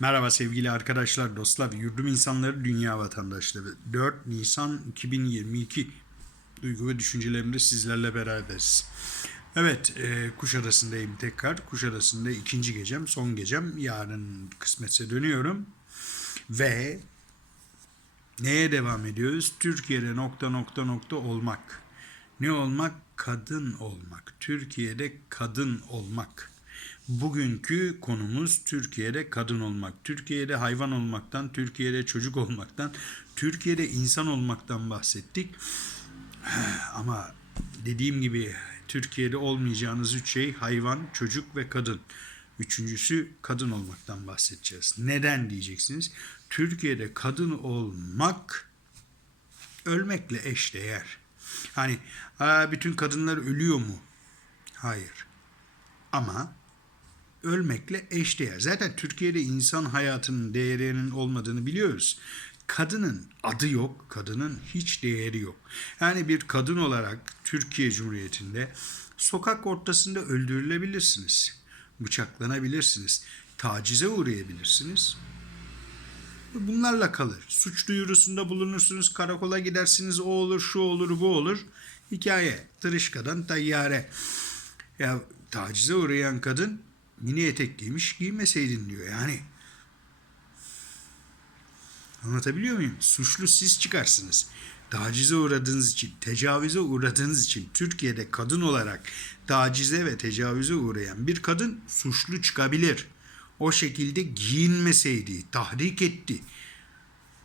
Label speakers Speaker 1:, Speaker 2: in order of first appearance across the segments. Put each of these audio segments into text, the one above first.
Speaker 1: Merhaba sevgili arkadaşlar, dostlar, yurdum insanları, dünya vatandaşları. 4 Nisan 2022 duygu ve düşüncelerimde sizlerle beraberiz. Evet, e, Kuşadası'ndayım tekrar. Kuşadası'nda ikinci gecem, son gecem. Yarın kısmetse dönüyorum. Ve neye devam ediyoruz? Türkiye'de nokta nokta nokta olmak. Ne olmak? Kadın olmak. Türkiye'de kadın olmak. Bugünkü konumuz Türkiye'de kadın olmak. Türkiye'de hayvan olmaktan, Türkiye'de çocuk olmaktan, Türkiye'de insan olmaktan bahsettik. Ama dediğim gibi Türkiye'de olmayacağınız üç şey hayvan, çocuk ve kadın. Üçüncüsü kadın olmaktan bahsedeceğiz. Neden diyeceksiniz? Türkiye'de kadın olmak ölmekle eşdeğer. Hani "Aa, bütün kadınlar ölüyor mu? Hayır. Ama ölmekle eşdeğer. Zaten Türkiye'de insan hayatının değerinin olmadığını biliyoruz. Kadının adı yok, kadının hiç değeri yok. Yani bir kadın olarak Türkiye Cumhuriyeti'nde sokak ortasında öldürülebilirsiniz. Bıçaklanabilirsiniz. Tacize uğrayabilirsiniz. Bunlarla kalır. Suç duyurusunda bulunursunuz, karakola gidersiniz, o olur, şu olur, bu olur. Hikaye. Tırışkadan tayyare. Ya tacize uğrayan kadın mini etek giymiş giymeseydin diyor yani. Anlatabiliyor muyum? Suçlu siz çıkarsınız. Tacize uğradığınız için, tecavüze uğradığınız için Türkiye'de kadın olarak tacize ve tecavüze uğrayan bir kadın suçlu çıkabilir. O şekilde giyinmeseydi, tahrik etti.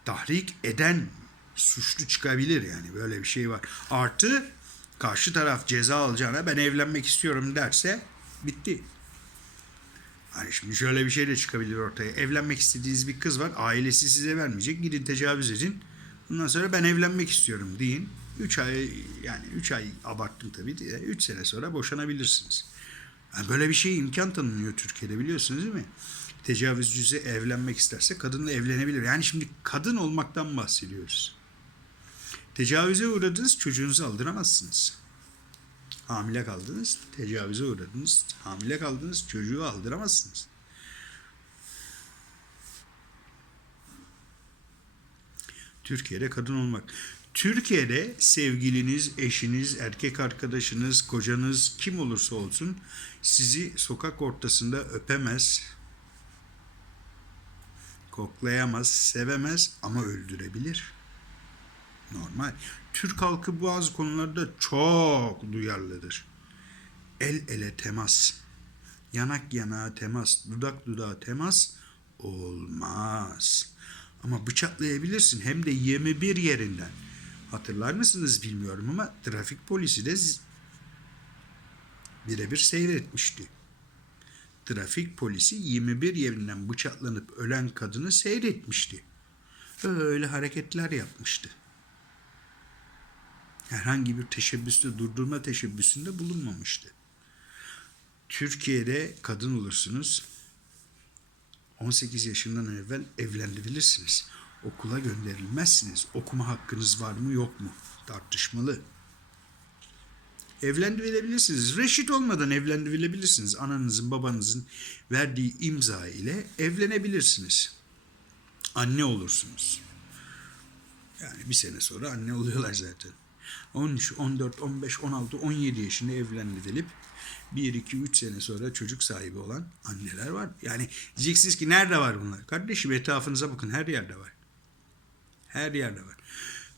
Speaker 1: Tahrik eden suçlu çıkabilir yani böyle bir şey var. Artı karşı taraf ceza alacağına ben evlenmek istiyorum derse bitti. Hani şimdi şöyle bir şey de çıkabilir ortaya. Evlenmek istediğiniz bir kız var. Ailesi size vermeyecek. Gidin tecavüz edin. Ondan sonra ben evlenmek istiyorum deyin. 3 ay yani 3 ay abarttım tabii. 3 sene sonra boşanabilirsiniz. Yani böyle bir şey imkan tanınıyor Türkiye'de biliyorsunuz değil mi? Tecavüzcüsü evlenmek isterse kadınla evlenebilir. Yani şimdi kadın olmaktan bahsediyoruz. Tecavüze uğradınız çocuğunuzu aldıramazsınız. Hamile kaldınız, tecavüze uğradınız, hamile kaldınız, çocuğu aldıramazsınız. Türkiye'de kadın olmak. Türkiye'de sevgiliniz, eşiniz, erkek arkadaşınız, kocanız kim olursa olsun sizi sokak ortasında öpemez, koklayamaz, sevemez ama öldürebilir. Normal. Türk halkı bazı konularda çok duyarlıdır. El ele temas, yanak yanağa temas, dudak dudağa temas olmaz. Ama bıçaklayabilirsin hem de 21 yerinden. Hatırlar mısınız bilmiyorum ama trafik polisi de birebir seyretmişti. Trafik polisi 21 yerinden bıçaklanıp ölen kadını seyretmişti. Öyle hareketler yapmıştı herhangi bir teşebbüste durdurma teşebbüsünde bulunmamıştı. Türkiye'de kadın olursunuz 18 yaşından evvel evlendirilirsiniz. Okula gönderilmezsiniz. Okuma hakkınız var mı yok mu? Tartışmalı. Evlendirilebilirsiniz. Reşit olmadan evlendirilebilirsiniz. Ananızın babanızın verdiği imza ile evlenebilirsiniz. Anne olursunuz. Yani bir sene sonra anne oluyorlar zaten. 13, 14, 15, 16, 17 yaşında evlendirilip 1, 2, 3 sene sonra çocuk sahibi olan anneler var. Yani diyeceksiniz ki nerede var bunlar? Kardeşim etrafınıza bakın her yerde var. Her yerde var.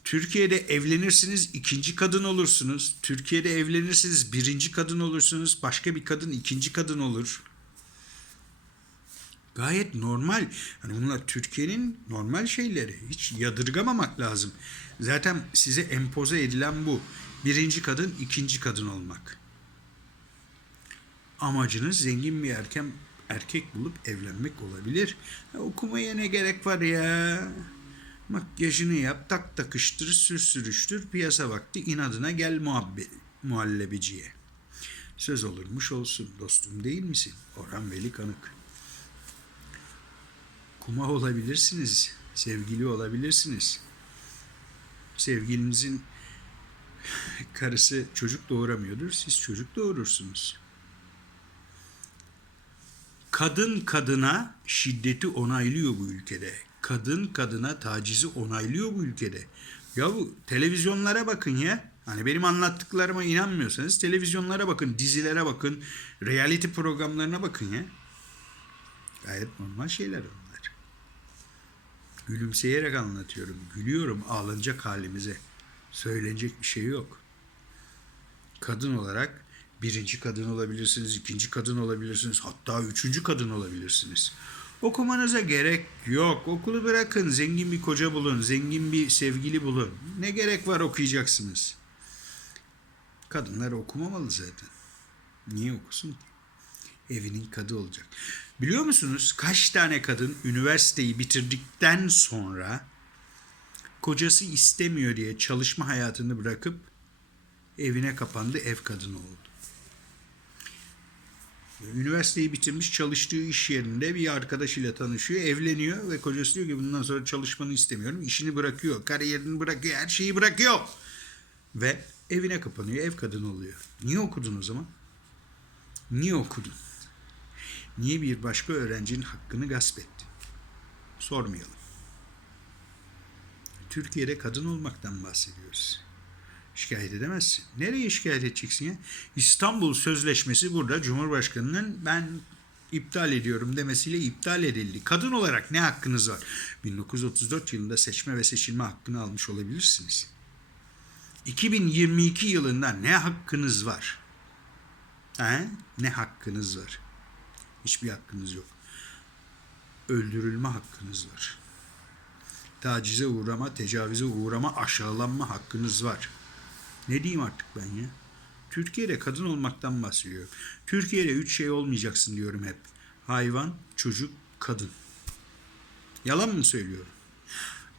Speaker 1: Türkiye'de evlenirsiniz ikinci kadın olursunuz. Türkiye'de evlenirsiniz birinci kadın olursunuz. Başka bir kadın ikinci kadın olur. Gayet normal. Yani bunlar Türkiye'nin normal şeyleri. Hiç yadırgamamak lazım. Zaten size empoze edilen bu. Birinci kadın, ikinci kadın olmak. Amacınız zengin bir erken erkek bulup evlenmek olabilir. Ya, okumaya ne gerek var ya? Makyajını yap, tak takıştır, sür sürüştür, piyasa vakti inadına gel muhabbe, muhallebiciye. Söz olurmuş olsun, dostum değil misin? Orhan Veli Kanık. Kuma olabilirsiniz, sevgili olabilirsiniz. Sevgilinizin karısı çocuk doğuramıyordur, siz çocuk doğurursunuz. Kadın kadına şiddeti onaylıyor bu ülkede. Kadın kadına tacizi onaylıyor bu ülkede. Ya bu televizyonlara bakın ya. Hani benim anlattıklarıma inanmıyorsanız televizyonlara bakın, dizilere bakın, reality programlarına bakın ya. Gayet normal şeyler onlar. Gülümseyerek anlatıyorum. Gülüyorum ağlanacak halimize. Söylenecek bir şey yok. Kadın olarak birinci kadın olabilirsiniz, ikinci kadın olabilirsiniz, hatta üçüncü kadın olabilirsiniz. Okumanıza gerek yok. Okulu bırakın, zengin bir koca bulun, zengin bir sevgili bulun. Ne gerek var okuyacaksınız? Kadınlar okumamalı zaten. Niye okusun ki? Evinin kadı olacak. Biliyor musunuz kaç tane kadın üniversiteyi bitirdikten sonra kocası istemiyor diye çalışma hayatını bırakıp evine kapandı, ev kadını oldu. Üniversiteyi bitirmiş, çalıştığı iş yerinde bir arkadaşıyla tanışıyor, evleniyor ve kocası diyor ki bundan sonra çalışmanı istemiyorum. İşini bırakıyor, kariyerini bırakıyor, her şeyi bırakıyor. Ve evine kapanıyor, ev kadını oluyor. Niye okudun o zaman? Niye okudun? Niye bir başka öğrencinin hakkını gasp ettin? Sormayalım. Türkiye'de kadın olmaktan bahsediyoruz. Şikayet edemezsin. Nereye şikayet edeceksin ya? İstanbul Sözleşmesi burada Cumhurbaşkanı'nın ben iptal ediyorum demesiyle iptal edildi. Kadın olarak ne hakkınız var? 1934 yılında seçme ve seçilme hakkını almış olabilirsiniz. 2022 yılında ne hakkınız var? He? Ne hakkınız var? Hiçbir hakkınız yok. Öldürülme hakkınız var. Tacize uğrama, tecavüze uğrama, aşağılanma hakkınız var. Ne diyeyim artık ben ya? Türkiye'de kadın olmaktan bahsediyorum. Türkiye'de üç şey olmayacaksın diyorum hep. Hayvan, çocuk, kadın. Yalan mı söylüyorum?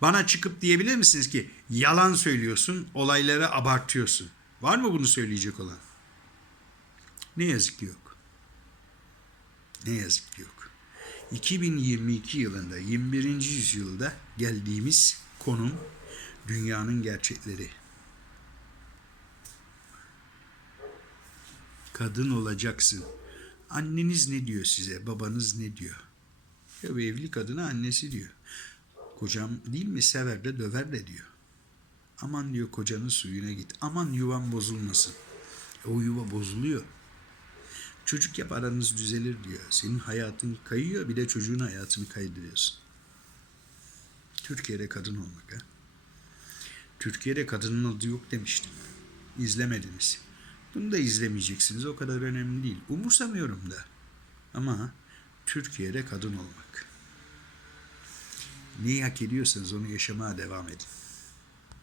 Speaker 1: Bana çıkıp diyebilir misiniz ki yalan söylüyorsun, olayları abartıyorsun. Var mı bunu söyleyecek olan? Ne yazık ki yok. Ne yazık ki yok. 2022 yılında 21. yüzyılda geldiğimiz konum dünyanın gerçekleri. Kadın olacaksın. Anneniz ne diyor size? Babanız ne diyor? Ya bu evli kadına annesi diyor. Kocam değil mi sever de döver de diyor. Aman diyor kocanın suyuna git. Aman yuvan bozulmasın. E, o yuva bozuluyor. Çocuk yap aranız düzelir diyor. Senin hayatın kayıyor bir de çocuğun hayatını kaydırıyorsun. Türkiye'de kadın olmak ha. Türkiye'de kadının adı yok demiştim. İzlemediniz. Bunu da izlemeyeceksiniz. O kadar önemli değil. Umursamıyorum da. Ama Türkiye'de kadın olmak. Neyi hak ediyorsanız onu yaşamaya devam edin.